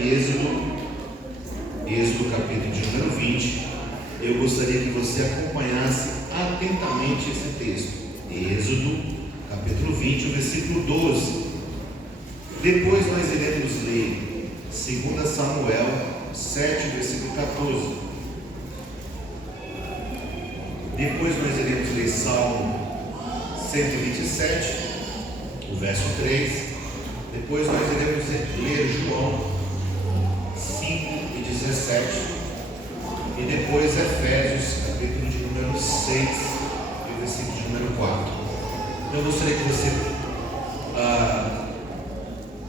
em Êxodo capítulo de número 20. Eu gostaria que você acompanhasse atentamente esse texto. Êxodo capítulo 20, o versículo 12. Depois nós iremos ler 2 Samuel 7, versículo 14. Depois nós iremos ler Salmo 127, o verso 3. Depois nós iremos ler João 5 e 17. E depois Efésios, capítulo de número 6, e o versículo de número 4. Eu gostaria que você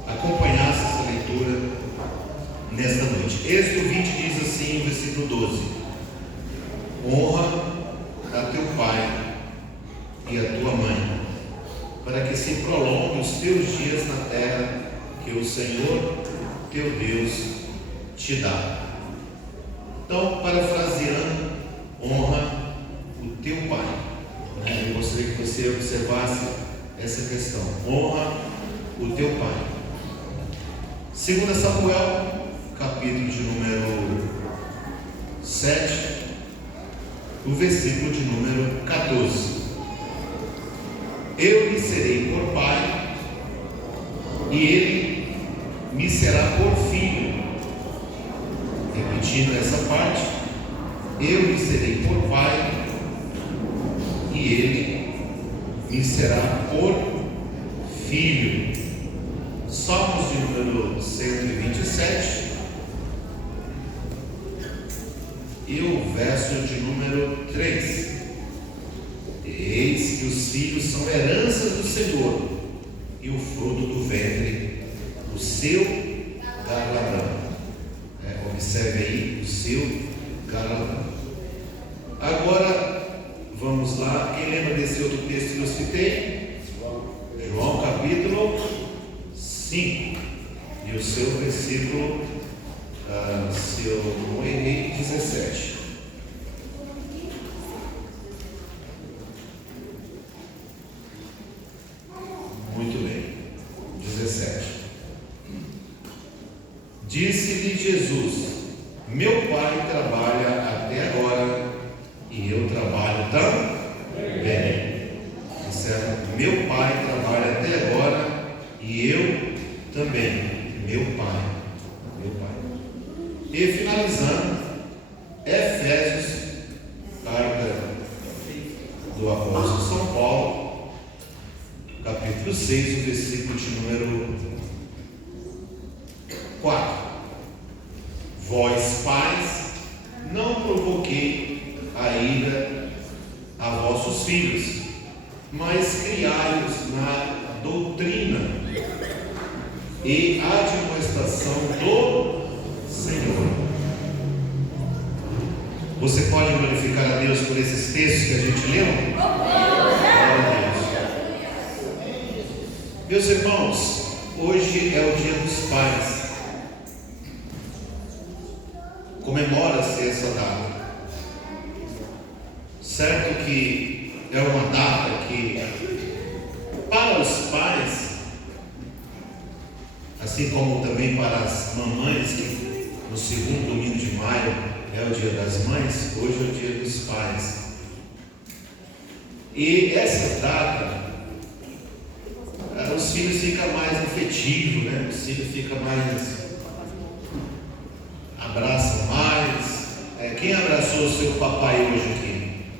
acompanhasse essa leitura nesta noite. Êxodo 20 diz assim, o versículo 12: honra a teu pai e a tua mãe, para que se prolongue os teus dias na terra que o Senhor teu Deus te dá. Então, parafraseando, honra o teu pai. Eu gostaria que você observasse essa questão: honra o teu pai. 2 Samuel, capítulo de número 7, o versículo de número 14. Eu lhe serei por pai, e ele me será por filho. Repetindo essa parte: eu lhe serei por pai, e ele me será por filho. Salmos de número 127 e o verso de número 3. Eis que os filhos são heranças do Senhor, e o fruto do ventre o seu galardão. Observe aí, o seu galardão. Agora vamos lá. Quem lembra desse outro texto que eu citei? João capítulo 5 e o seu versículo, se eu não errei, 17. Muito bem, 17. Disse-lhe Jesus: meu pai trabalha até agora, e eu trabalho também. Certo? Meu pai trabalha até agora, e eu também. Meu pai. E finalizando, Efésios, carta do apóstolo São Paulo, capítulo 6, o versículo de número 4. Vós, pais, não provoquei a ira a vossos filhos, mas criai-os na doutrina e admoestação do Senhor. Você pode glorificar a Deus por esses textos que a gente leu? Glória a Deus. Meus irmãos, hoje é o Dia dos Pais. Comemora-se essa data. Certo que é uma data que, para os pais, assim como também para as mamães, que no segundo domingo de maio é o Dia das Mães, hoje é o Dia dos Pais. E essa data, os filhos ficam mais afetivos, né? Os filhos ficam mais, abraçam mais. Quem abraçou o seu papai hoje aqui?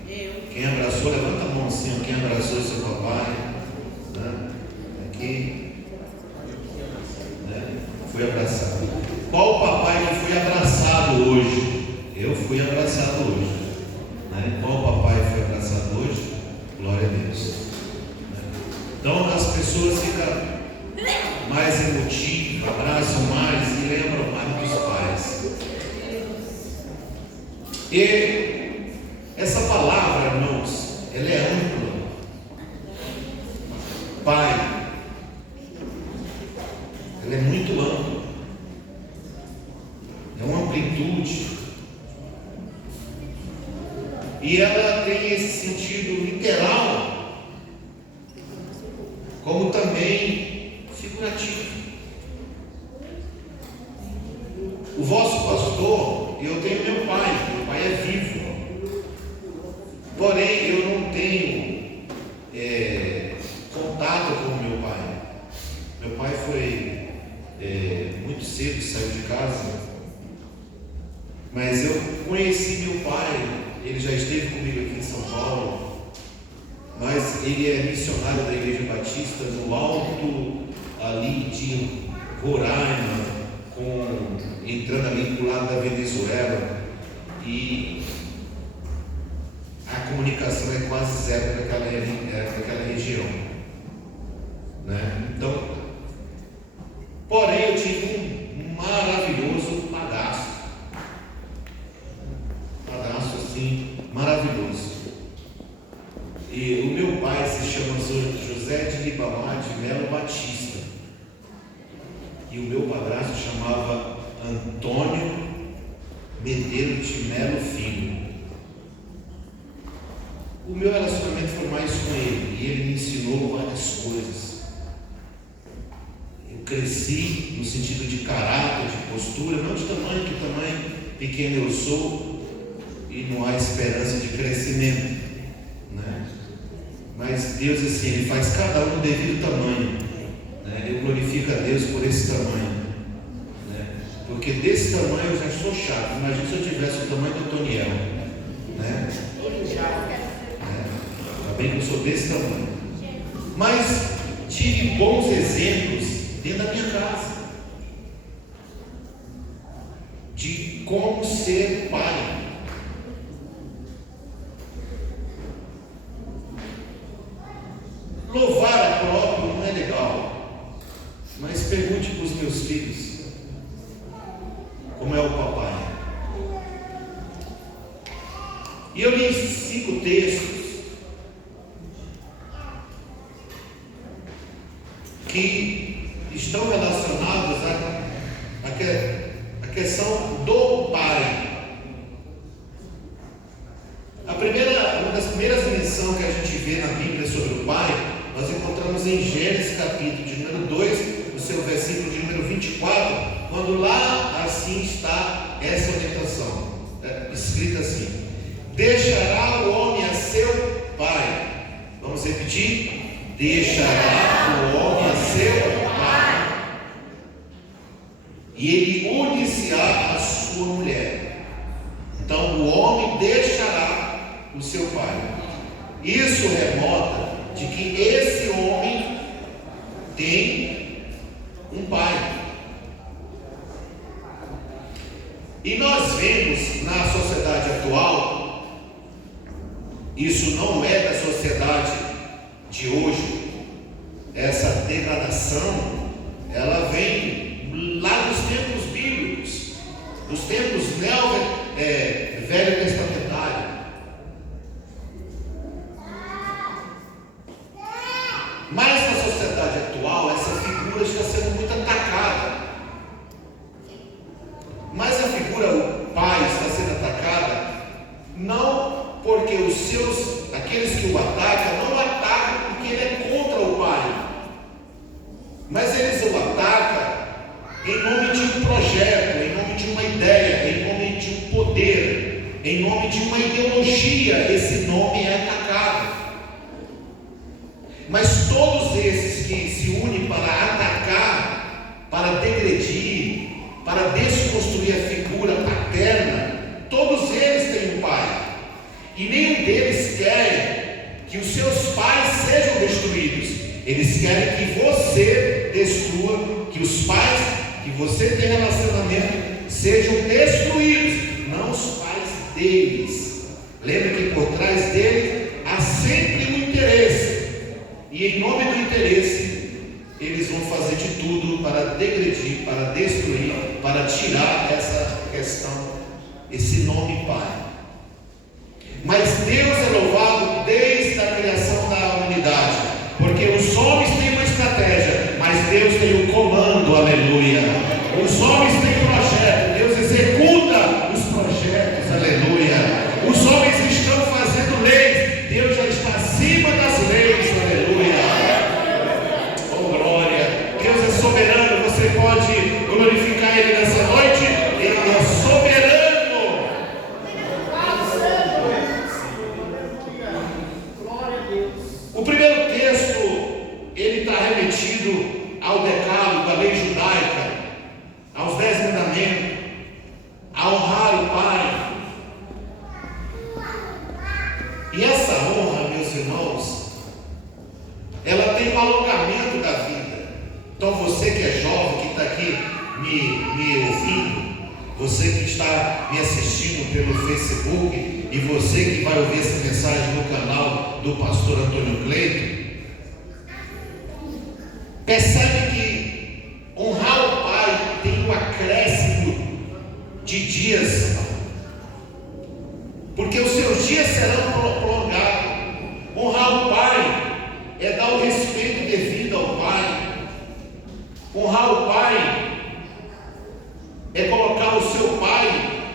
Eu. Quem abraçou, levanta a mão assim, ó. Quem abraçou o seu papai? Né? Aqui, né? Fui abraçado. Qual o papai que foi abraçado hoje? Eu fui abraçado hoje, né? Qual papai foi abraçado hoje? Glória a Deus. Então as pessoas ficam mais emotivas, abraçam mais e lembram mais dos pais. E essa palavra, irmãos, ela é ampla. Pai, ela é muito ampla. É uma amplitude. E ela tem esse sentido literal, como também figurativo. O vosso pastor, eu tenho meu pai é vivo. Porém, eu não tenho contato com o meu pai. Meu pai foi muito cedo, saiu de casa. Mas eu conheci meu pai, ele já esteve comigo aqui em São Paulo. Mas ele é missionário da Igreja Batista no alto ali de Roraima, entrando ali do lado da Venezuela, e a comunicação é quase zero daquela região, né? Então, porém, eu tive um maravilhoso padrasto assim, maravilhoso. E o meu pai se chama José de Ribamar de Melo Batista, e o meu padrasto chamava Antônio Medeiros de Melo Filho. O meu relacionamento foi mais com ele, e ele me ensinou várias coisas. Eu cresci no sentido de caráter, de postura, não de tamanho, que tamanho pequeno eu sou e não há esperança de crescimento, né? Mas Deus, assim, Ele faz cada um devido tamanho, né? Eu glorifico a Deus por esse tamanho, né? Porque desse tamanho eu já sou chato. Imagina se eu tivesse o tamanho do Toniel, né? Ainda bem que eu sou desse tamanho. Mas tive bons exemplos dentro da minha casa de como ser pai. Louvar a próprio não é legal, mas pergunte para os meus filhos como é o papai. E eu li 5 textos que estão relacionados à questão do pai. Uma das primeiras menções que a gente vê na Bíblia sobre o pai, nós encontramos em Gênesis capítulo de número 2, no seu versículo de número 24, quando lá assim está essa orientação, escrita assim: deixará o homem a seu pai. Vamos repetir: deixará o homem a seu pai, e ele unir-se-á à sua mulher. Então o homem deixará o seu pai. Isso remota de que esse homem tem um pai. E nós vemos na sociedade atual, isso não é da sociedade de hoje, essa degradação, ela vem lá dos tempos bíblicos, dos tempos velho testamentário. Mas na sociedade atual, essa figura está sendo muito atacada. Mas a figura, o pai, está sendo atacada não porque aqueles que o atacam, não o atacam porque ele é contra o pai, mas eles o atacam em nome de um projeto, em nome de uma ideia, em nome de um poder, em nome de uma ideologia. Esse nome é atacado. Mas todos esses que se unem para atacar, para degredir, para desconstruir a figura paterna, todos eles têm um pai, e nenhum deles quer que os seus pais sejam destruídos. Eles querem que você destrua, que os pais que você tem relacionamento sejam destruídos, não os pais deles. Lembra que por trás deles há sempre um interesse, e em nome do interesse eles vão fazer de tudo para degredir, para destruir, para tirar essa questão, esse nome pai. Mas Deus é louvado desde a criação da humanidade, porque os homens têm uma estratégia, mas Deus tem o comando, aleluia. Os homens têm projeto, Deus executa os projetos, aleluia. Os homens estão fazendo leis, Deus já está acima das leis, aleluia. Oh glória, Deus é soberano. Você pode glorificar Ele nessa noite. ouvindo, você que está me assistindo pelo Facebook e você que vai ouvir essa mensagem no canal do pastor Antônio Cleito, percebe que honrar o Pai tem um acréscimo de dias, porque os seus dias serão prolongados. Honrar o Pai é dar o respeito devido ao Pai. Honrar o Pai é colocar o seu Pai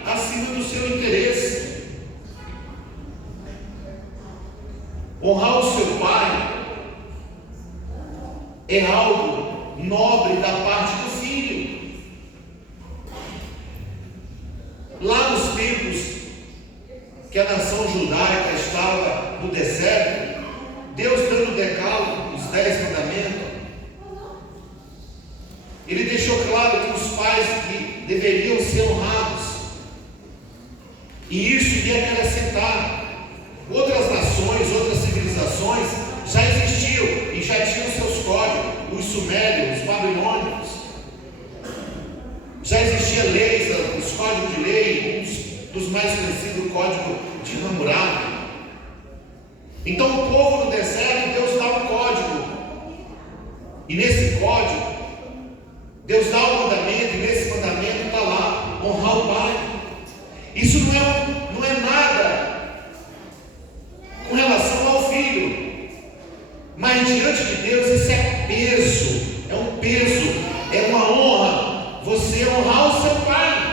acima do seu interesse. Honrar o seu Pai é algo nobre da parte do filho. Lá nos tempos que a nação judaica estava no deserto, Deus dando o decálogo, os 10 mandamentos, Ele deixou claro que os pais que deveriam ser honrados, e isso iria acrescentar. Outras nações, outras civilizações já existiam e já tinham seus códigos, os sumérios, os babilônicos, já existiam leis, os códigos de lei, dos mais conhecidos, o código de Hammurabi. Então o povo no deserto, Deus dá um código, e nesse código Deus dá um mandamento, e nesse mandamento está lá, honrar o Pai. Isso não é nada com relação ao filho, mas diante de Deus isso é peso, é um peso, é uma honra, você honrar o seu Pai.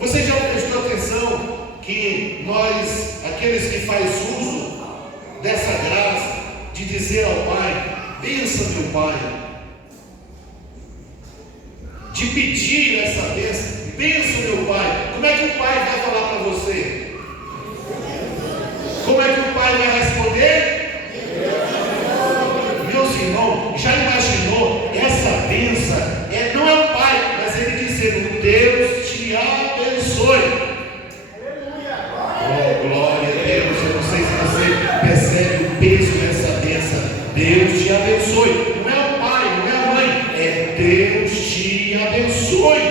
Você já prestou atenção que nós, aqueles que faz uso dessa graça, de dizer ao Pai, bença meu Pai, de pedir essa bênção, bença meu Pai, como é que o Pai vai falar para você? Como é que o Pai vai responder? Meus irmãos, já imaginou essa bênção? Não é o Pai, mas Ele dizendo, Deus te abençoe. Oh, glória a Deus. Eu não sei se você percebe o peso dessa bênção. Deus te abençoe. Não é o pai, não é a mãe, é Deus te abençoe.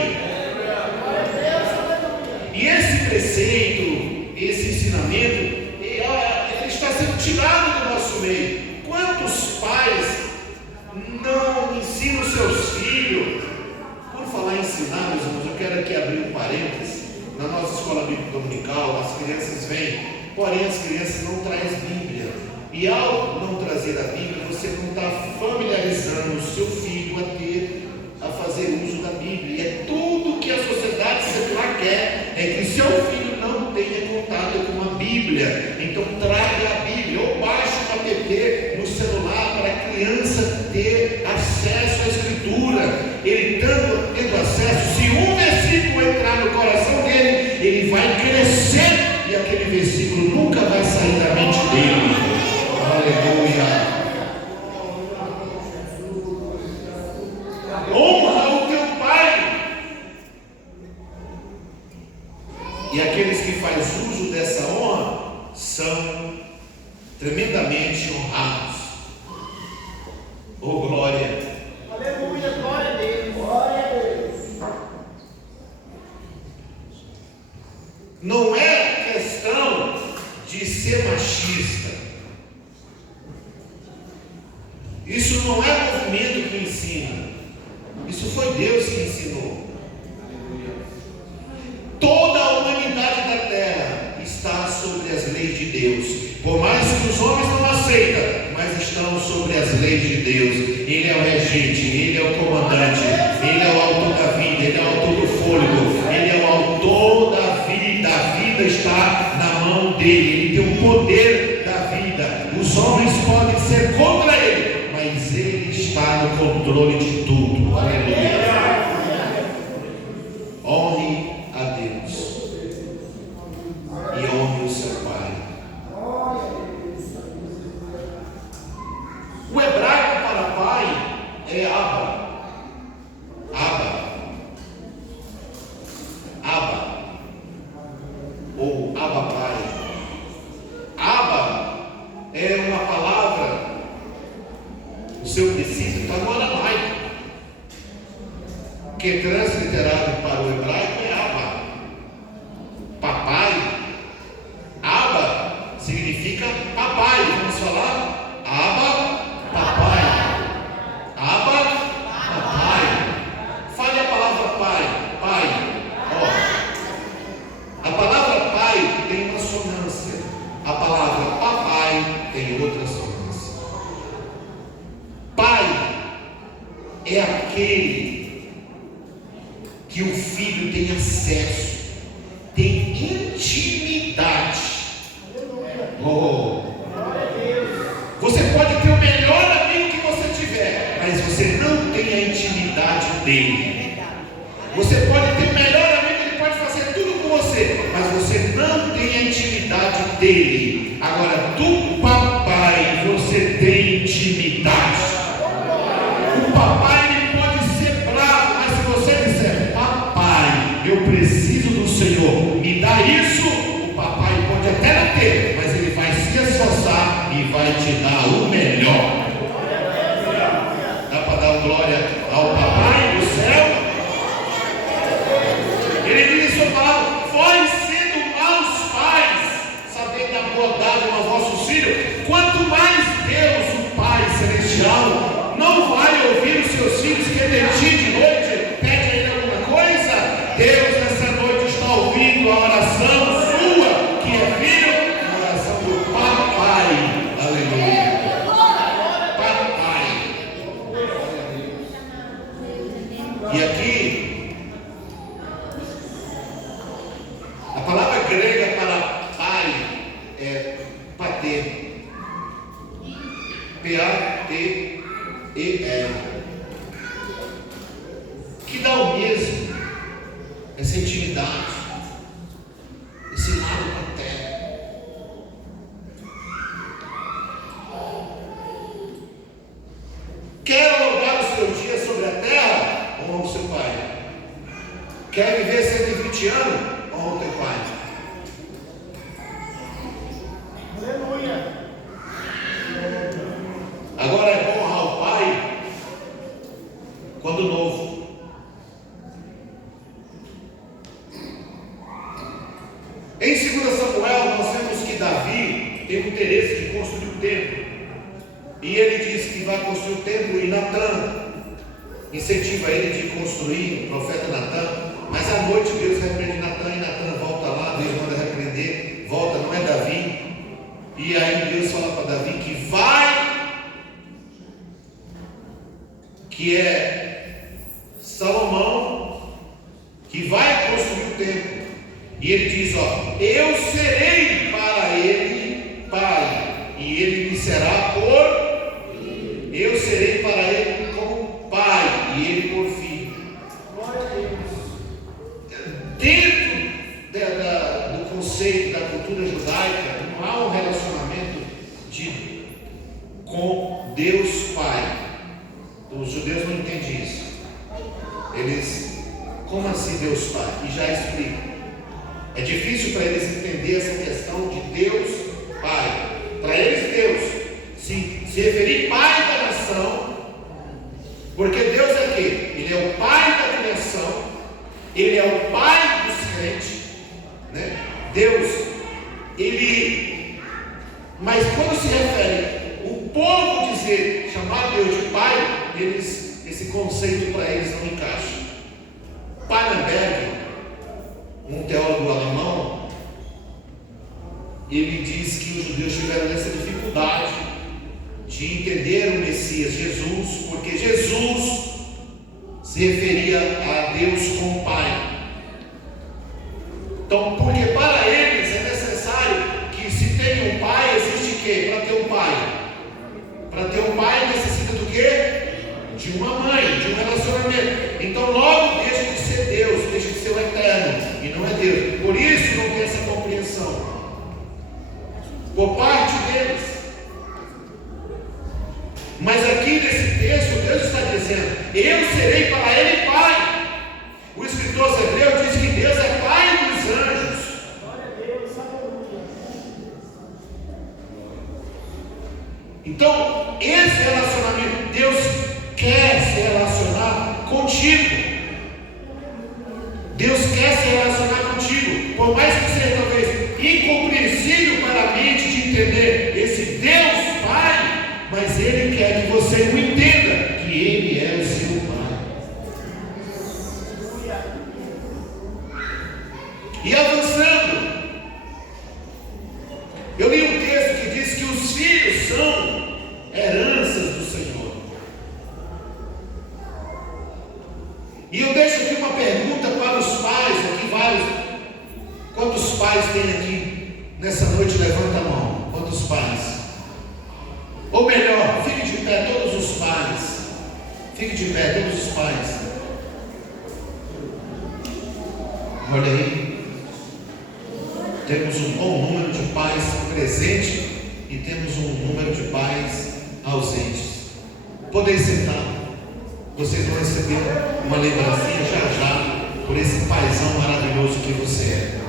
E esse preceito, esse ensinamento, ele está sendo tirado do nosso meio. Quantos pais não ensinam seus filhos? Por falar em ensinar, meus irmãos, eu quero aqui abrir um parênteses. Na nossa escola bíblica dominical, as crianças vêm, porém as crianças não trazem Bíblia. E ao não trazer a Bíblia, você não está familiarizando o seu filho a fazer uso da Bíblia. E é tudo que a sociedade secular quer, é que seu filho não tenha contato com a Bíblia. Então traga a Bíblia, ou baixe um app no celular para a criança ter acesso à Escritura. Ele tendo acesso, se um versículo entrar no coração dele, ele vai crescer e aquele versículo nunca vai sair da mente dele. Aleluia. Honra o teu pai. E aqueles que fazem uso dessa honra são tremendamente honrados. Oh, glória. Aleluia, glória a Deus. Glória a Deus. Não é questão de ser machista. Isso não é movimento que ensina. Isso foi Deus que ensinou. Toda a humanidade da terra está sobre as leis de Deus. Por mais que os homens não aceitem, mas estão sobre as leis de Deus. Ele é o regente, Ele é o comandante, Ele é o autor da vida, Ele é o autor do fôlego, Ele é o autor da vida. A vida está na mão dele, Ele tem o poder da vida. Os homens podem ser contra Ele, mas Ele está no controle de tudo. Aleluia. Honre a Deus e honre o seu Pai. O hebraico para pai é Abba. Abba. Abba. Ou Abba Pai. que transliterado para o hebraico é Abba. Papai. Abba significa papai. Vamos falar? Abba, papai. Abba, papai. Fale a palavra pai. Pai. Ó. A palavra pai tem uma sonância. A palavra papai tem outra sonância. Pai é aquele que o filho tem acesso, tem intimidade. Oh. Você pode ter o melhor amigo que você tiver, mas você não tem a intimidade dele. Você pode ter o melhor amigo, ele pode fazer tudo com você, mas você não tem a intimidade dele. Agora, do papai você tem intimidade. O papai ele pode ser bravo, mas se você disser, papai, eu preciso do Senhor, me dá isso, o papai pode até não ter, mas ele vai se esforçar e vai te dar o melhor. Dá para dar glória ao papai do céu? Ele diz sua palavra, vós sendo maus pais, sabendo da bondade aos vossos filhos, quanto mais Deus, o Pai Celestial, não vai ouvir os seus filhos que de ti de noite pede a ele alguma coisa. Deus nessa noite está ouvindo a oração sua, que é filho, a oração do papai. Aleluia. Papai. E aqui a palavra grega para pai é pater. P-A-T-E-R. Que dá o mesmo, essa intimidade, esse lado paterno. Quer alugar o seu dia sobre a terra? Honra o seu pai. Quer viver 120 anos? Honra o teu pai. Aleluia. Agora é bom honrar o pai quando novo. Em 2 Samuel nós vemos que Davi tem o interesse de construir o templo. E ele diz que vai construir o templo, e Natã incentiva ele de construir, o profeta Natã. Mas à noite Deus repreende Natã, e Natã volta lá, Deus manda repreender, volta, não é Davi. E aí Deus fala para Davi que vai, que é Salomão, que vai construir o templo. E ele diz, ó, eu serei para ele pai, e ele me será por... Eu serei para ele como pai, e ele por filho. Dentro do conceito da cultura judaica, não há um relacionamento com Deus Pai. Os judeus não entendem isso. Eles, como assim Deus Pai? E já explico. É difícil para eles entender essa questão de Deus Pai. Para eles, Deus se referir Pai da nação, porque Deus é quê? Ele é o Pai da criação, Ele é o Pai dos crentes, né? Deus, Ele, mas quando se refere o povo dizer, chamar Deus de Pai, esse conceito para eles não encaixa. Pannenberg, um teólogo alemão, ele diz que os judeus tiveram essa dificuldade de entender o Messias Jesus, porque Jesus se referia a Deus como Pai. Então, porque para eles é necessário que se tenha um pai, existe o quê? Para ter um pai. Para ter um pai necessita do quê? De uma mãe, de um relacionamento. Então logo deixa de ser Deus, deixa de ser o eterno, e não é Deus. Por isso não tem essa compreensão por parte deles. Mas aqui nesse texto Deus está dizendo, eu serei para ele pai. O escritor hebreu diz que Deus é pai dos anjos. quer se relacionar contigo. Por mais que seja talvez incompreensível para a mente de entender esse Deus Pai, mas Ele quer que você o entenda, que Ele é o seu Pai. E avançando, eu li um texto que diz que os filhos são heranças do Senhor. E eu deixo aqui uma pergunta para os pais, aqui vários. Quantos pais tem aqui nessa noite? Levanta a mão. Quantos pais? Ou melhor, fique de pé todos os pais. Fique de pé todos os pais. Olha aí. Temos um bom número de pais presentes e temos um número de pais ausentes. Podem sentar. Vocês vão receber uma lembrancinha já por esse paizão maravilhoso que você é.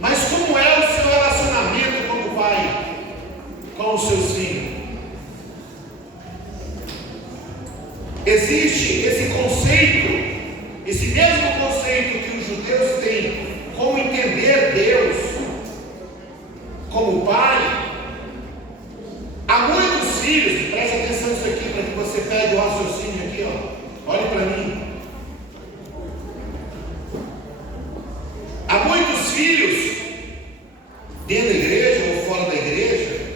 Mas como é o seu relacionamento como pai com os seus filhos? Existe esse conceito, esse mesmo conceito que os judeus têm, como entender Deus como pai. Há muitos filhos, preste atenção nisso aqui para que você pegue o raciocínio aqui, ó. Olhe para mim. Há muitos filhos dentro da igreja ou fora da igreja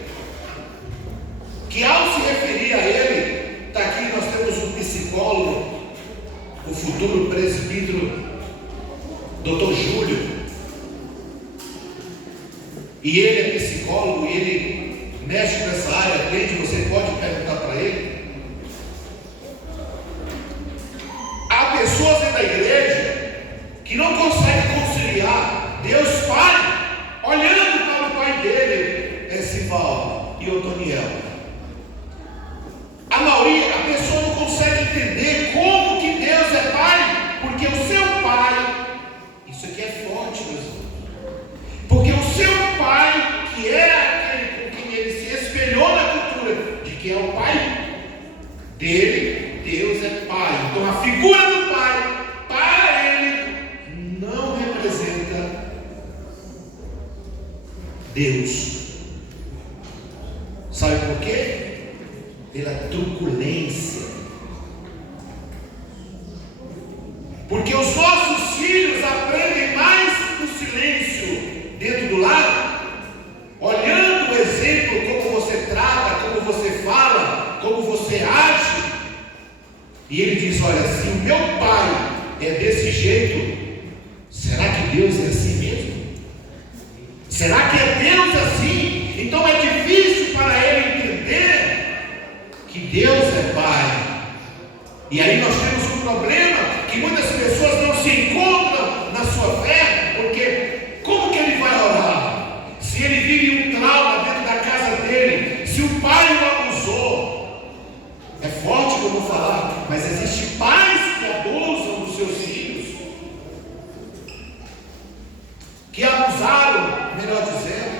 que, ao se referir a ele, está aqui, nós temos um psicólogo, o futuro presbítero Dr. Júlio, e ele é psicólogo, e ele mexe nessa área, atende, você pode perguntar para ele. Há pessoas dentro da igreja que não conseguem conciliar Deus Pai, olhando para o pai dele, Sivaldo e Otoniel. A maioria, a pessoa não consegue entender como que Deus é pai, porque o seu pai, isso aqui é forte, meus irmãos, porque o seu pai, que é aquele com quem ele se espelhou na cultura, de que é o pai dele, Deus é pai. Então a figura do pai, para ele, não representa Deus. Sabe por quê? Pela truculência. Porque os nossos filhos aprendem mais no silêncio dentro do lar, olhando o exemplo, como você trata, como você fala, como você age. E ele diz: olha, se o meu pai é desse jeito, será que Deus é assim mesmo? Será que é Deus assim? Então é difícil para ele entender que Deus é pai. E aí nós temos um problema, que muitas pessoas não se encontram na sua fé, porque como que ele vai orar? Se ele vive um trauma dentro da casa dele, se o pai o abusou, é forte que eu vou falar, mas existem pais que abusam dos seus filhos, que abusaram, melhor dizendo.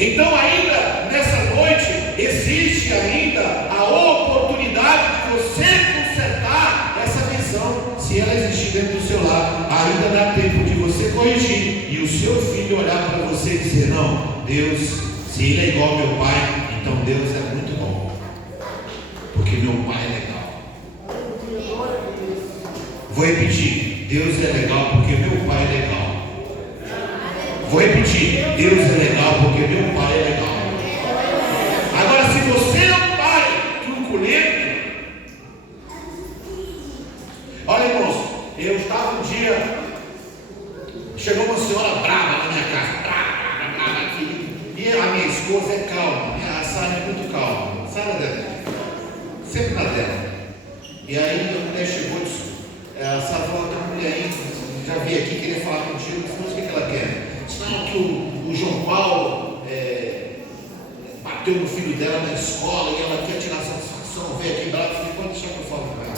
Então ainda nessa noite existe ainda a oportunidade de você consertar essa visão, se ela existir dentro do seu lar. Ainda dá tempo de você corrigir e o seu filho olhar para você e dizer: não, Deus, se ele é igual ao meu pai, então Deus é muito bom, porque meu pai é legal. Vou repetir: Deus é legal porque meu pai é legal. Vou repetir: Deus é legal porque meu pai é legal. Agora, se você é um pai truculento, olha, irmãos, eu estava um dia, chegou uma senhora brava na minha casa, brava aqui, e a minha esposa é calma, a Sara é muito calma, Sara dela, sempre na dela. E aí a mulher chegou e disse: a Sara falou: tem uma mulher aí, já vi aqui, queria falar contigo. Mas o que ela quer? Não, que o João Paulo bateu no filho dela na escola e ela quer tirar satisfação, veio aqui brava. Eu falei: pode deixar que eu falo com ela.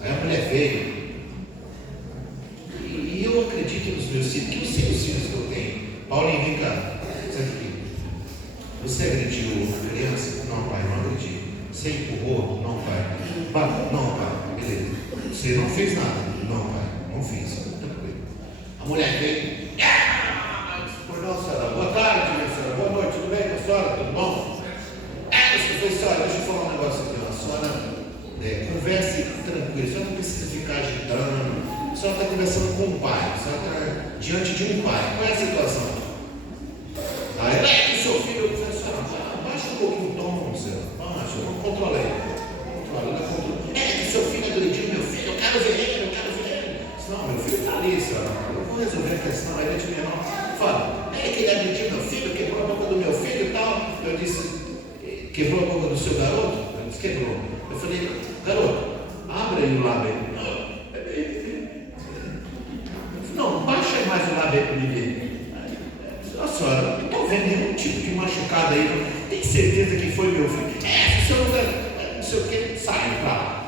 Aí a mulher veio. E eu acredito nos meus filhos, que eu sei os filhos que eu tenho. Paulinho, vem cá, senta aqui. Você agrediu a criança? Não, pai, não agredi. Você empurrou? Você não fez nada. Não, pai, não fiz. Tranquilo. A mulher veio. Por não, senhora. Boa tarde, minha senhora. Boa noite. Tudo bem com a senhora? Tudo bom? Você foi, senhora, deixa eu falar um negócio aqui. A senhora converse tranquilo. A senhora não precisa ficar agitando. A senhora está conversando com um pai. A senhora está diante de um pai. Qual é a situação? Aí, que seu filho. Eu falei, senhora, baixa um pouquinho o tom, senhora. Baixa, controla aí. Que seu filho agrediu meu filho. Eu quero ver ele. Não, meu filho está ali, senhora. Eu vou resolver a questão. Aí ele de menor fala, que ele agrediu meu filho, quebrou a boca do meu filho e tal. Eu disse, quebrou a boca do seu garoto? Ele disse, quebrou. Eu falei, garoto, abre aí o lábio. Não, baixa mais o lábio para me ver. A senhora, não estou vendo nenhum tipo de machucado aí. Tem certeza que foi meu filho? Se o senhor não sei o que, sai para lá.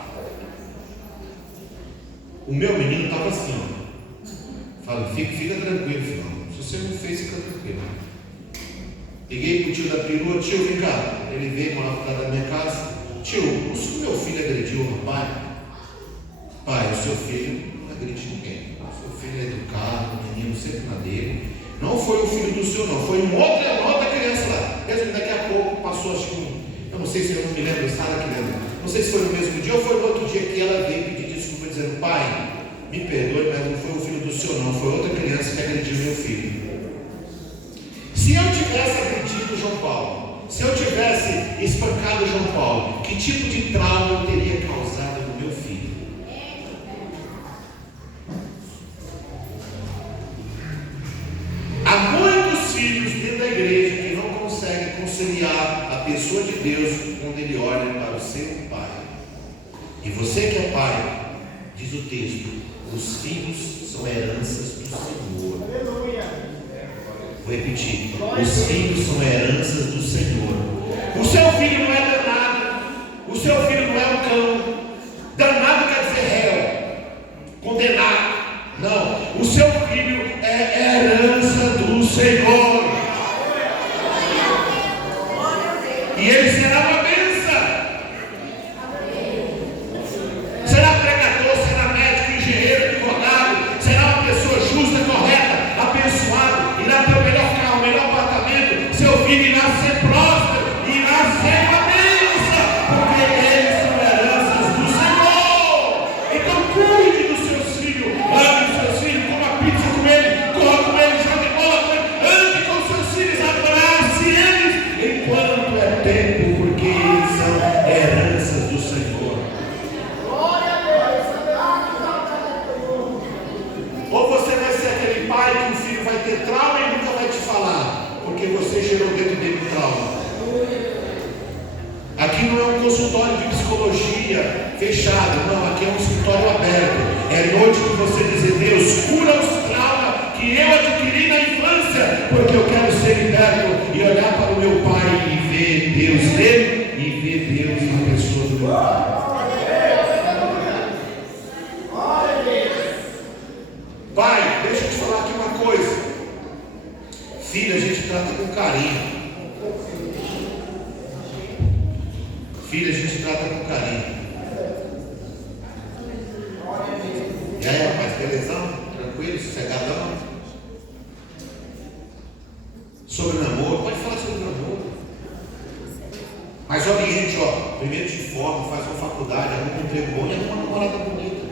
O meu menino estava assim, ó. Fala, fica tranquilo, filho. Se você não fez, fica tranquilo. Liguei pro tio da perua, tio, vem cá. Ele veio morar por trás da minha casa. Tio, o meu filho agrediu o rapaz? Pai, o seu filho não agrediu ninguém. O seu filho é educado, menino, sempre na dele. Não foi o filho do senhor, não. Foi uma outra criança lá. Mesmo daqui a pouco passou, acho que eu não sei se eu não me lembro, estava aqui lembro. Não sei se foi no mesmo dia ou foi no outro dia que ela veio pedir desculpa, dizendo, pai, me perdoe, mas não foi o filho do senhor, não. Foi outra criança que agrediu meu filho. Se eu tivesse agredido João Paulo, se eu tivesse espancado João Paulo, que tipo de trauma eu teria causado no meu filho? Há muitos filhos dentro da igreja que não conseguem conciliar a pessoa de Deus quando ele olha para o seu pai. E você que é pai, diz o texto, os filhos são heranças do Senhor. Aleluia. Vou repetir, os filhos são heranças do Senhor. O seu filho não é danado, o seu filho não é um cão. Danado quer dizer réu, condenado. Não, o seu filho é herança do Senhor. E ele será uma bênção. Será pregador, será médico, engenheiro, advogado, será uma pessoa justa, correta, abençoado, irá ter o melhor carro, o melhor apartamento, seu filho irá ser próspero, irá ser uma bênção, porque eles são heranças do Senhor. Então cuide dos seus filhos, ame os seus filhos, coma pizza com ele, corra com ele, jogue bola com ele, ande com seus filhos, abrace eles, enquanto é tempo, porque eles são heranças do Senhor. Ou você vai ser aquele pai que o filho vai ter trauma e nunca vai te falar, porque você gerou dentro dele trauma. Aqui não é um consultório de psicologia fechado, não, aqui é um escritório aberto. É noite de você dizer, Deus, cura os traumas que eu adquiri na infância, porque eu quero ser liberto e olhar para o meu pai e ver Deus nele e ver Deus na pessoa do meu pai. Pai, deixa eu te falar aqui uma coisa. Filho, a gente trata com carinho. Filho, a gente trata com carinho. E aí, rapaz, belezão? Tranquilo, sossegadão? Sobre namoro, pode falar sobre namoro. Mas oriente, ó, primeiro te forma, faz uma faculdade, arruma um emprego bom e arruma uma namorada bonita.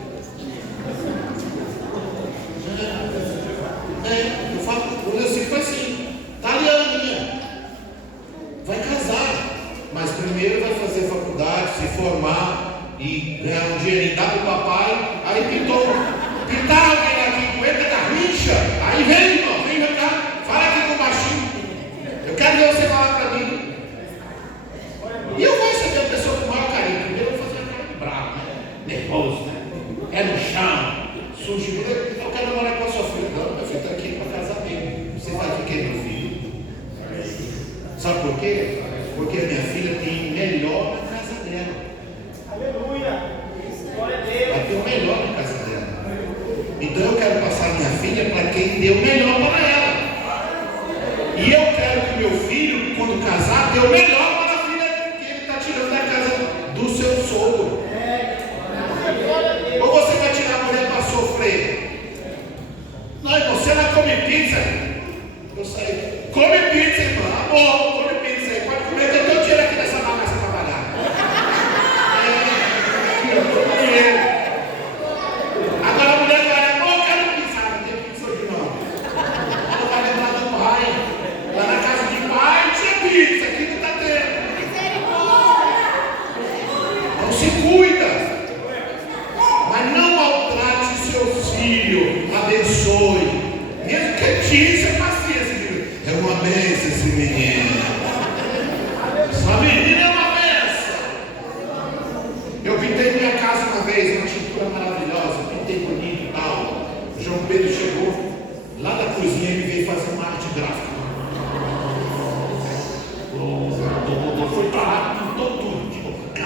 Eu falo, eu sei que foi assim, italianinha, vai casar, mas primeiro vai fazer faculdade, se formar e ganhar um dinheirinho, dá pro papai, aí pintar alguém aqui, aguenta da rixa, aí vem, irmão, vem cá, fala aqui com o baixinho, eu quero ver você falar pra mim, e eu vou receber a pessoa com o maior carinho, primeiro eu vou fazer a cara de bravo, nervoso, é no chão, sujo, eu quero namorar com a sua filha. Não, meu filho está aqui para casar mesmo. Você vai ficar meu filho. Sabe por quê? Porque a minha filha tem o melhor na casa dela. Aleluia. Glória a Deus. Ela tem o melhor na casa dela. Então eu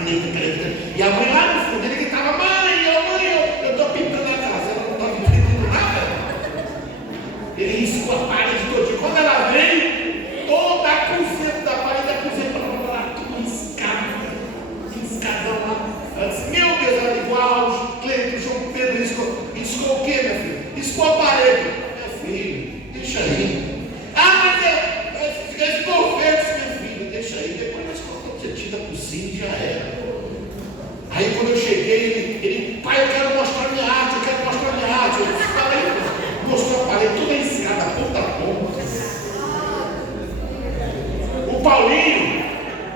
E a mãe lá no fundo, ele gritava: mãe, eu estou pintando a casa. Ela não estava pintando nada. Ele riscou a parede todinha. Quando ela veio, toda a cozinha da parede da cozinha para lá, tudo riscadão lá. Ela disse: meu Deus, ela igual, Cleiton, João Pedro, riscou o quê, minha filha? Riscou a parede. Meu filho, deixa aí. Mas ficou feio, meu filho, deixa aí. Depois nós colocamos a tinta por cima e já era. Aí quando eu cheguei, ele: pai, eu quero mostrar minha arte. Eu falei, mostrou a parede toda riscada, ponta a ponta. O Paulinho,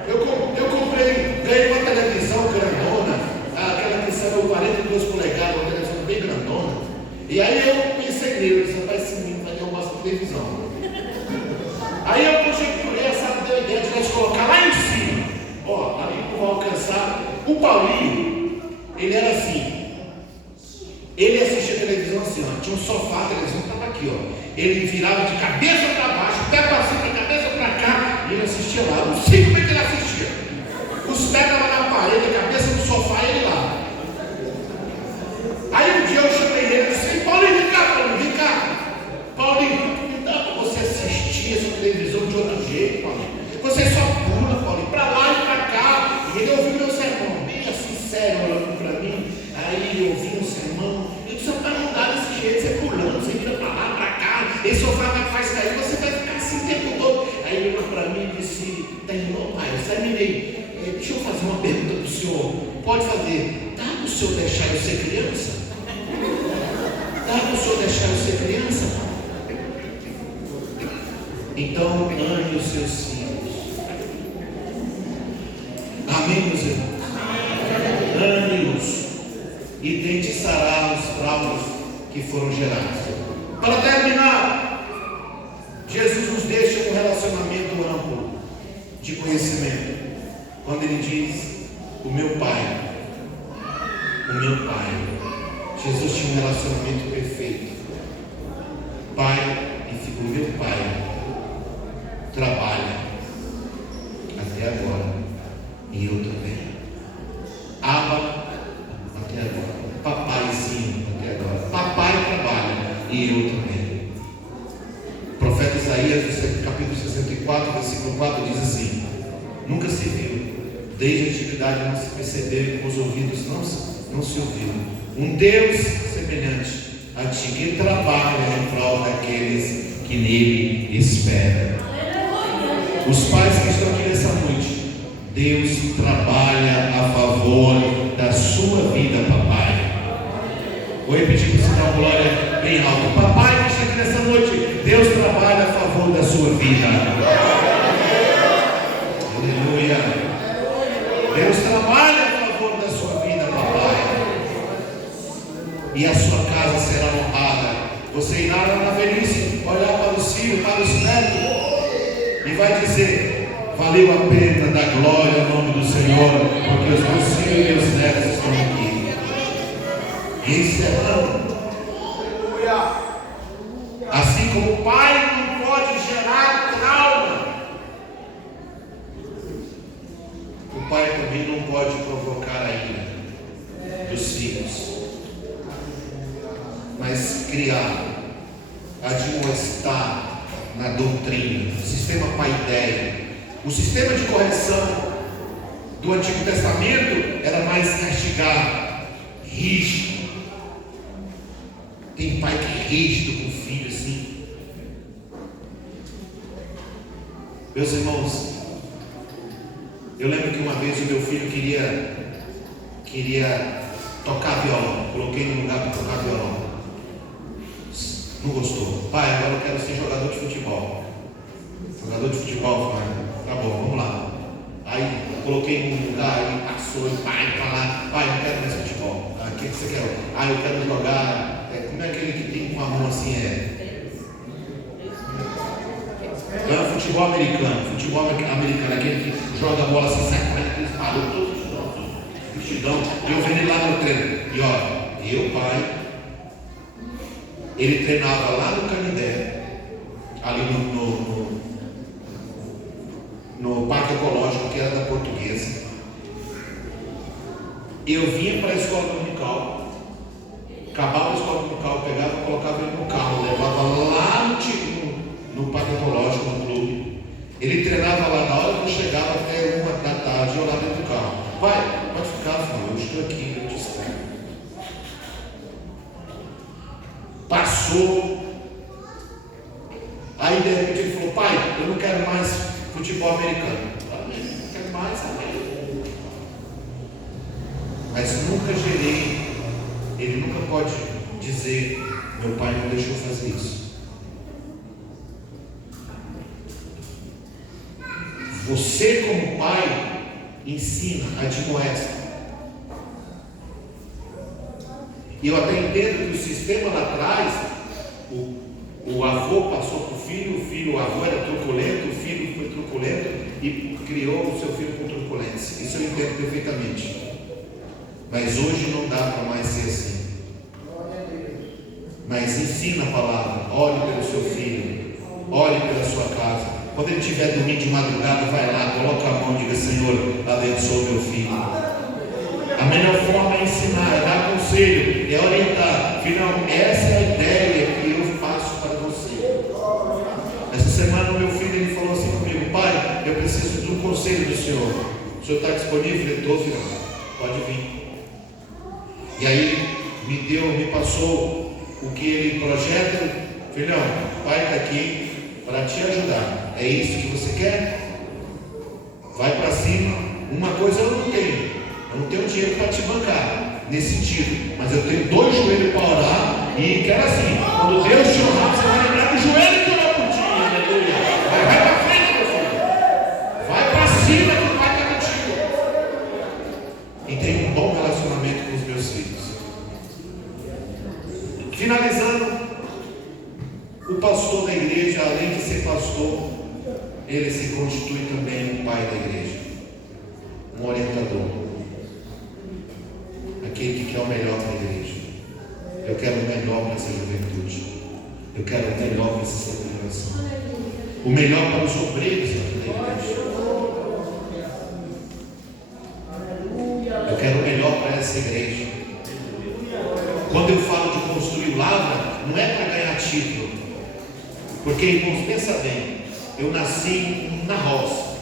eu comprei, ganhei uma televisão grandona, aquela que saiu 42 polegadas, uma televisão bem grandona. E aí eu pensei nele, disse: rapaz, esse menino vai derrubar essa televisão. Aí eu conjecturei, deu a ideia de nós colocar lá em cima. Ó, ali não vai alcançar. O Paulinho, ele era assim. Ele assistia televisão assim, ó. Tinha um sofá, a televisão estava aqui, ó. Ele virava de cabeça para baixo, pé para cima, de cabeça para cá, e ele assistia lá. Não sei como é que ele assistia. Os pés estavam na parede, a cabeça no sofá e ele lá. Aí um dia eu chamei ele e disse: Paulinho, vem cá. Paulinho, não dá para você assistir essa televisão de outro jeito, Paulinho. Você só pula, Paulinho, para lá e para cá. E ele ouviu meu sermão, bem assim, sério, olhando para mim. Aí ele ouviu o sermão. Eu disse: para não dar desse jeito, você pulando, você vira para lá, para cá. Esse sofá vai faz cair, você vai ficar assim o tempo todo. Aí ele olhou para mim e disse: terminou, pai, eu terminei. Deixa eu fazer uma pergunta para o senhor. Pode fazer. Dá para o senhor deixar eu ser criança? Dá para o senhor deixar eu ser criança? Então ame os seus filhos. Amém, meus irmãos? Ame-os e tente sarar os traumas que foram gerados. Para terminar, Jesus nos deixa um relacionamento amplo de conhecimento. Quando ele diz: o meu Pai. Jesus tinha um relacionamento perfeito. Pai e filho. O meu Pai trabalha até agora e eu também. Abba até agora. Papaizinho até agora. Papai trabalha e eu também. O profeta Isaías, capítulo 64, versículo 4 diz assim: nunca se viu, desde a antiguidade não se percebeu, com os ouvidos não se ouviu, um Deus semelhante a ti, que trabalha em prol daqueles que nele esperam. Os pais que estão aqui nessa noite, Deus trabalha a favor da sua vida, papai. Vou repetir para você dar uma glória bem alta. Papai que está aqui nessa noite, Deus trabalha a favor da sua vida. Aleluia. Deus trabalha a favor da sua vida, papai. E a sua casa será honrada. Você irá lá na velhice olhar para os filhos, para os netos, e vai dizer: valeu a pena dar glória ao nome do Senhor, porque os meus filhos e meus netos estão aqui. E encerrando, assim como o pai não pode gerar trauma, o pai também não pode provocar a ira dos filhos, mas criar, admoestar na doutrina, o sistema paideia. O sistema de correção do Antigo Testamento era mais castigado, rígido. Tem pai que é rígido com o filho assim. Meus irmãos, eu lembro que uma vez o meu filho queria tocar violão. Coloquei no lugar para tocar violão. Não gostou. Pai, agora eu quero ser jogador de futebol. Jogador de futebol, pai. Tá bom, vamos lá. Aí coloquei num lugar, aí passou, pai, para lá. Pai, eu quero mais futebol. O que você quer? Eu quero jogar. Como é aquele que tem uma mão assim? Futebol americano, aquele que joga a bola assim, sai com aqueles barulhos todos vestidão. Eu vendo ele lá no treino. E ó, pai, ele treinava lá no Canindé, ali no Parque Ecológico, que era da Portuguesa. Eu vinha para a escola dominical, acabava a escola dominical, pegava, colocava ele no carro, levava lá no parque ecológico, no clube. Ele treinava lá, na hora que eu chegava até 1 da tarde, eu lá dentro do carro. Pai, pode ficar, filho, eu estou aqui, eu te espero. Passou. Aí de repente ele falou: pai, eu não quero mais futebol americano. Não quero mais, amém. Mas nunca gerei. Ele nunca pode dizer: meu pai não deixou fazer isso. Você, como pai, ensina, admoesta. E eu até entendo que o sistema lá atrás, o avô passou para o filho, o avô era truculento, o filho foi truculento e criou o seu filho com truculência. Isso eu entendo perfeitamente. Mas hoje não dá para mais ser assim. Mas ensina a palavra, olhe pelo seu filho, olhe pela sua casa. Quando ele estiver dormindo de madrugada, vai lá, coloca a mão e diga: Senhor, abençoa meu filho. A melhor forma é ensinar, é dar conselho, é orientar. Filhão, essa é a ideia que eu faço para você. Essa semana o meu filho ele falou assim comigo: pai, eu preciso de um conselho do senhor. O senhor está disponível? Eu estou, filhão, pode vir. E aí me passou o que ele projeta. Filhão, o pai está aqui para te ajudar. É isso que você quer? Vai para cima. Uma coisa eu não tenho dinheiro para te bancar nesse sentido, mas eu tenho 2 joelhos para orar e quero assim, quando Deus te honrar, você vai lembrar do joelho que orou por ti. Aleluia. Vai para frente, meu filho. Vai para cima que o pai está contigo. E tenho um bom relacionamento com os meus filhos. Finalizando, o pastor da igreja, além de ser pastor, ele se constitui também um pai da igreja, um orientador, aquele que quer o melhor para a igreja. Eu quero o melhor para essa juventude, eu quero o melhor para essa celebração, o melhor para os obreiros aqui da igreja. Eu quero o melhor para essa igreja. Quando eu falo de construir lavra, não é para ganhar título. Porque, irmãos, pensa bem, eu nasci na roça.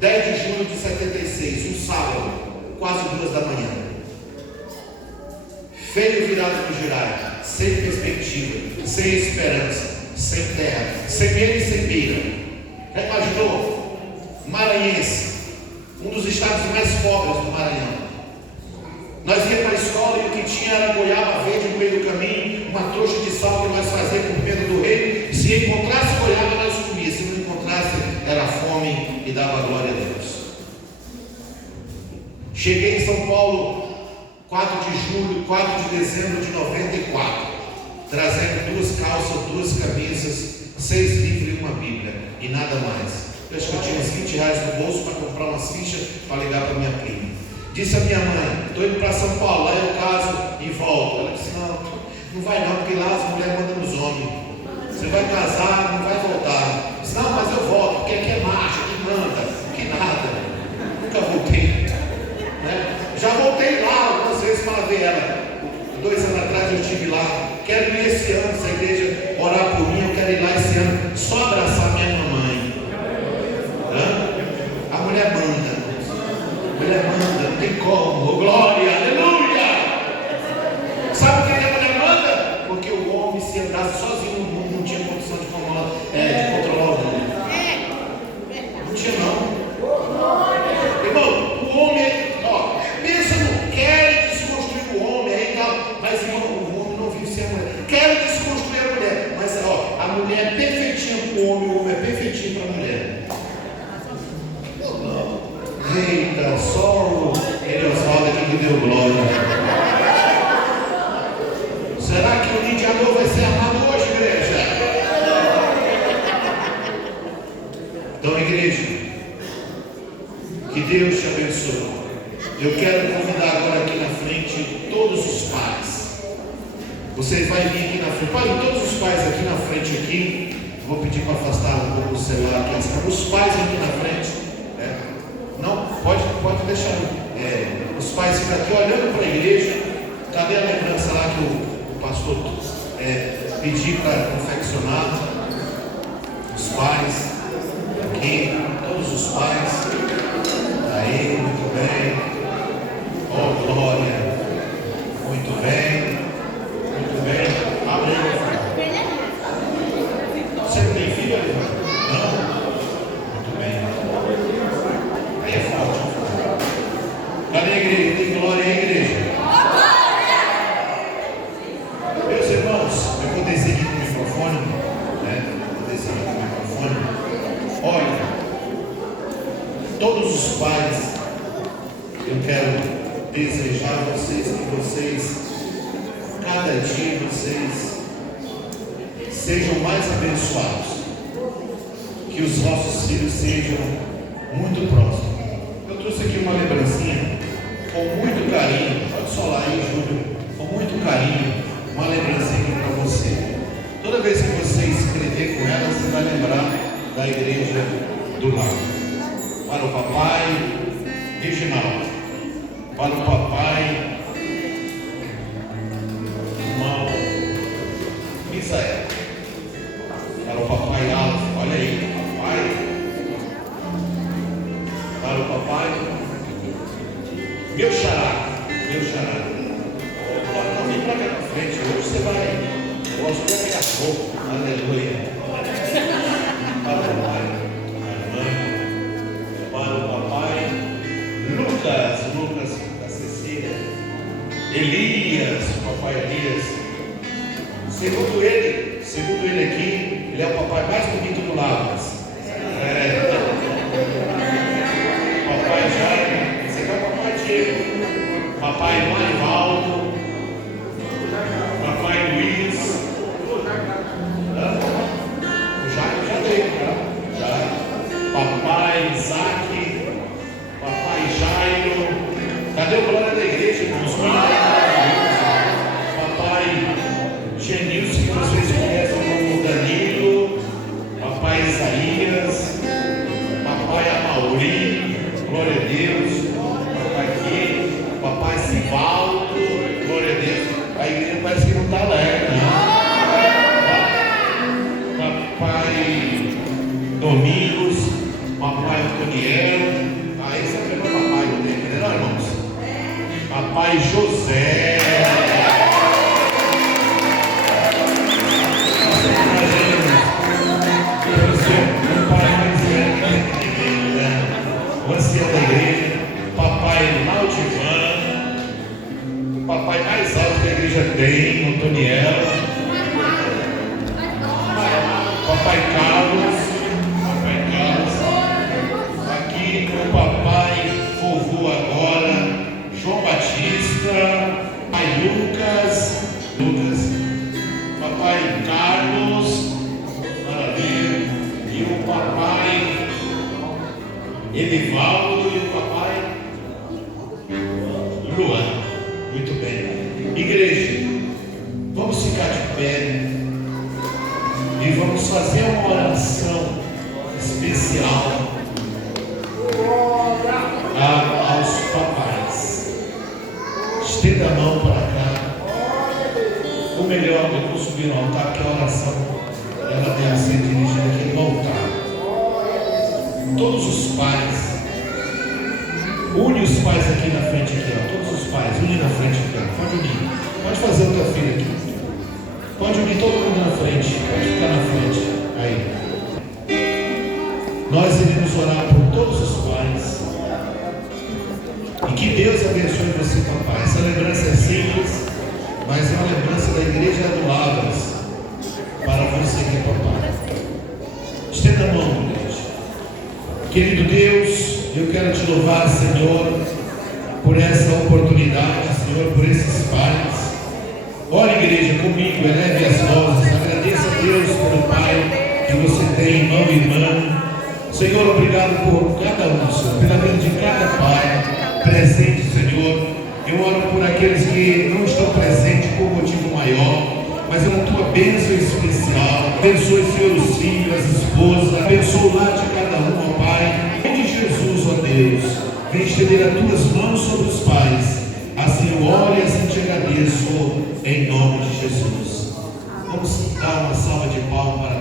10 de julho de 76, um sábado, quase 2 da manhã. Feio virado no girar, sem perspectiva, sem esperança, sem terra, sem medo e sem mira. Já imaginou? Maranhense, um dos estados mais pobres do Maranhão. Nós íamos para a escola e o que tinha era goiaba verde no meio do caminho, uma trouxa de sal que nós fazíamos com pena do rei. Se encontrasse goiaba, nós comíamos. Se não encontrasse, era fome e dava glória a Deus. Cheguei em São Paulo 4 de dezembro de 94, trazendo 2 calças, 2 camisas, 6 livros e uma Bíblia e nada mais. Eu acho que eu tinha uns R$20 no bolso para comprar umas fichas para ligar para minha prima. Disse a minha mãe: estou indo para São Paulo, lá eu caso e volto. Ela disse: não vai não, porque lá as mulheres mandam nos homens. Você vai casar, não vai voltar. Eu disse: não, mas eu volto, porque aqui é marcha, que manda, que nada. Nunca voltei, né? Já voltei lá algumas vezes para ver ela. 2 anos atrás eu estive lá. Quero ir esse ano, se a igreja orar por mim, eu quero ir lá esse ano, só abraçar minha mamãe. A mulher manda. Não tem como, oh, glória, aleluia. Sabe por que a mulher manda? Porque o homem, se andasse sozinho, não tinha condição de controlar o mundo. Não tinha não. Irmão, o homem, pensa no quer desconstruir o homem, aí tá, mas irmão, o homem não vive sem a mulher. Quer desconstruir a mulher, mas a mulher é perfeitinha para o homem é perfeitinho para a mulher. Eita, só o Oswaldo aqui que deu glória. Será que o mediador vai ser amado hoje, igreja? Então, igreja, que Deus te abençoe. Eu quero convidar agora aqui na frente todos os pais. Você vai vir aqui na frente. Pai, todos os pais aqui na frente aqui. Vou pedir para afastar um pouco o celular aqui. Os pais aqui na frente. Não, pode deixar pais ficam aqui olhando para a igreja. Cadê a lembrança lá que o pastor pediu para confeccionar? Os pais, aqui, todos os pais. Aí, muito bem. Oh, glória. Muito bem. Muito bem. Abre aí. Você não tem filho ali? Não? Muito bem. Aí é forte. Cadê a igreja? Tem glória aí, igreja? Meus irmãos, eu vou descer aqui com o microfone, né? Vou descer aqui com o microfone. Olha, todos os pais, eu quero desejar a vocês que vocês, cada dia vocês sejam mais abençoados, que os vossos filhos sejam muito próximos. Eu trouxe aqui uma lembrancinha com muito carinho, pode solar aí, Júlio, com muito carinho, uma lembrancinha aqui para você. Toda vez que você escrever com ela, você vai lembrar da igreja do lado. Para o papai Reginaldo, para o papai irmão Misael, para o papai Alves, olha aí, papai, para o papai, meu xará, não vem para cá na frente, hoje você vai, eu gosto de pegar fogo, aleluia, para o papai, para o papai Lucas da Cecília, Elias, papai Elias, segundo ele aqui, ele é o papai mais bonito do Lavras. Papai Jaime, esse aqui é o papai Diego, papai Marivaldo, papai Luiz, o Jaime já veio, já. Papai Isaac, papai Jairo, cadê o glória da igreja, irmãos? Papai Genilson, que vocês conhecem como Danilo, papai Isaías, papai Amauri, glória a Deus, papai aqui, papai Sivaldo, glória a Deus. A igreja parece que não está alegre, não. Papai Domingos, papai Antoniel, esse é o primeiro papai do tempo, né, irmãos? Papai José, o ancião da igreja, papai Laudivan, o papai mais alto que a igreja tem, Antoniel, papai Carlos, aqui o papai vovô agora, João Batista, pai Lucas, papai Carlos, maravilha, e o papai Edivaldo e o papai Luan. Muito bem. Igreja, vamos ficar de pé e vamos fazer uma oração especial aos papais. Estenda a mão para cá. O melhor, eu vou subir no altar, porque a oração ela deve ser dirigida aqui no altar. Todos os pais, une os pais aqui na frente, aqui, ó. Todos os pais, une na frente aqui, ó. Pode unir. Pode fazer o teu filho aqui. Pode unir todo mundo na frente. Pode ficar na frente. Aí. Nós iremos orar por todos os pais. E que Deus abençoe você, papai. Essa lembrança é simples, mas é uma lembrança da igreja do Lavras para você que é papai. Estenda a mão, igreja. Querido Deus, eu quero te louvar, Senhor, por essa oportunidade, Senhor, por esses pais. Ore, igreja, comigo, eleve as vozes. Agradeça a Deus pelo pai que você tem, irmão e irmã. Senhor, obrigado por cada um, Senhor, pela vida de cada pai presente, Senhor. Eu oro por aqueles que não estão presentes por motivo maior, mas é uma tua bênção especial. Abençoe, Senhor, os filhos, as esposas. Abençoe o lar de cada um, ó Pai. Em nome de Jesus, ó Deus, vem estender as tuas mãos sobre os pais. glórias e te agradeço em nome de Jesus. Vamos dar uma salva de palmas para